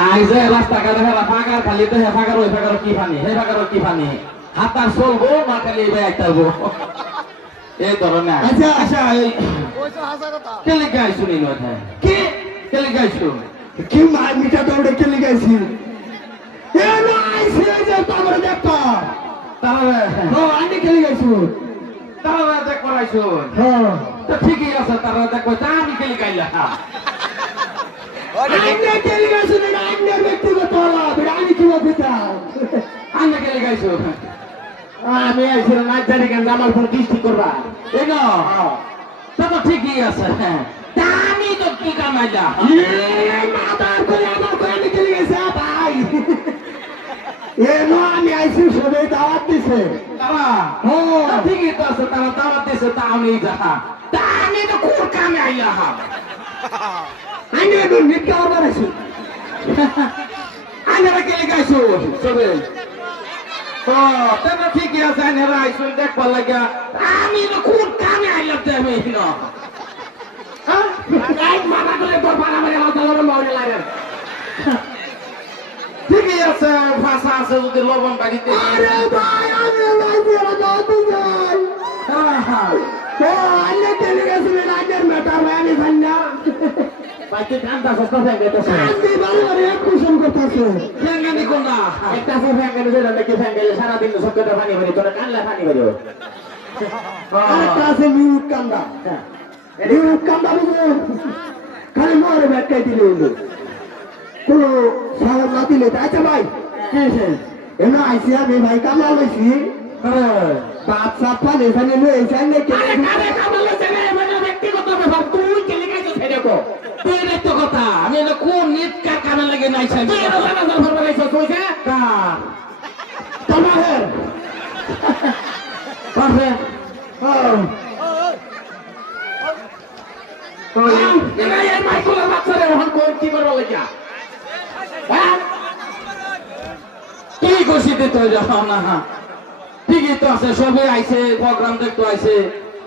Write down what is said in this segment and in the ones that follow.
আইজে রাস্তাঘাটে হেরা ফাঁকার খালি তো হে ফাঁকার ওই ফাঁকার কি ফানি হে ফাঁকার কি ফানি হাতার চলবো না খালি এবার আইতারবো এই ধরনের আচ্ছা আচ্ছা এই কেলে গাইছু নি নয় কি কেলে গাইছু কি মার মিটা দৌড়ে কে লিগাইছি এ নাই সে যে তোমার দেখো তারা ও আমি কে লিগাইছি তারা দেখ করাইছো হ্যাঁ তো ঠিকই আছে তারা দেখ তা আমি কেলে গাইলা আমি কে লিগাইছি না আমি ব্যক্তিগত হলা আমি কি বলতা আমি কেলে গাইছো আমি আইছিলাম না জানি কেন আমার উপর দৃষ্টি করবা এই না তা তো ঠিকই আছে তা আমি তো কি কামাইলা মাতার করে আমার করে আমি কে লিগাইছি ভাই এ নো আমি আইছি সবাই দাওয়াত দিছে তারা হ্যাঁ ঠিকই তো আছে তারা দাওয়াত দিছে তা আমি যা তা আমি তো কোন কামে আইলা আমি একটু নিট কাবার বানাইছি আইনারা কেলে গাইছো সবে ও তেনা ঠিকই আছে আইনারা আইছো দেখবার লাগা আমি তো কোন কামে আইলা আমি না এক মাথা করে তোর পাড়া মারে আমার দলরে মরে লাগে ঠিকই আছে ভাষা আছে যদি লবণ বাড়িতে আরে ভাই আমি লাইছি আর যাতে যাই ও আলে তেলে গেছে রাজের মেটা মানে ভান্না বাইতে ঠান্ডা সস্তা হয়ে গেছে আমি বারে কুশল করতেছে ফ্যাঙ্গানি কোনটা একটা আছে ফ্যাঙ্গানি যেটা নাকি ফ্যাঙ্গালে সারাদিন সবটা পানি ভরে তোরা কানলা পানি ভরে আরেকটা আছে মিউট কান্দা মিউট কান্দা বুঝো খালি মরে ব্যাটকাই দিলে হলো কোনো সাহস না দিলে আচ্ছা ভাই এনা আইসি আমি ভাই কামলা লইছি বাপ সাপ পালে এখানে লই এখানে কে আরে কামালে জানে মানে ব্যক্তিগত ব্যাপার তুই কেলে গাইছো সেটা কো তুই দেখতো কথা আমি না কোন নিট কা কামে লাগে নাই চাই তুই না জানা জানা ফরবার গাইছো কইছে কা তোমার পারবে হ্যাঁ তো এই মাইকুলা বাচ্চারে ওহন কোন কি করবা লাগিয়া হ্যাঁ কি করছিতে তো যাও না ঠিকই তো আছে সবে আইছে প্রোগ্রাম দেখতে আইছে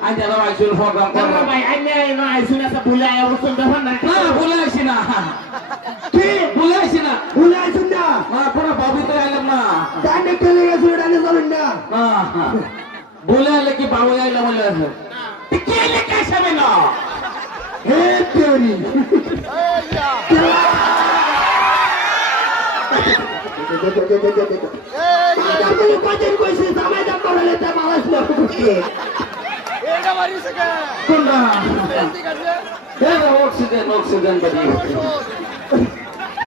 আইনারা আইছিল প্রোগ্রাম করবা ভাই আইনে না আইসুন আছে ভুলে আয় অবস্থা ব্যাপার না না ভুলে আইছি না কি ভুলে আইছি না ভুলে আইছুন না পুরো ভাবি তো আইলাম না ডানে চলে গেছে ডানে চলুন না ভুলে আইলে কি বাবু আইলাম বলে আছে কে লেখা যাবে না হে তেরি আমি কদিন কইছি জামাই দাম করলে তা মালাস না এটা মারিছে কে কোনটা ঠিক আছে অক্সিজেন অক্সিজেন বাড়ি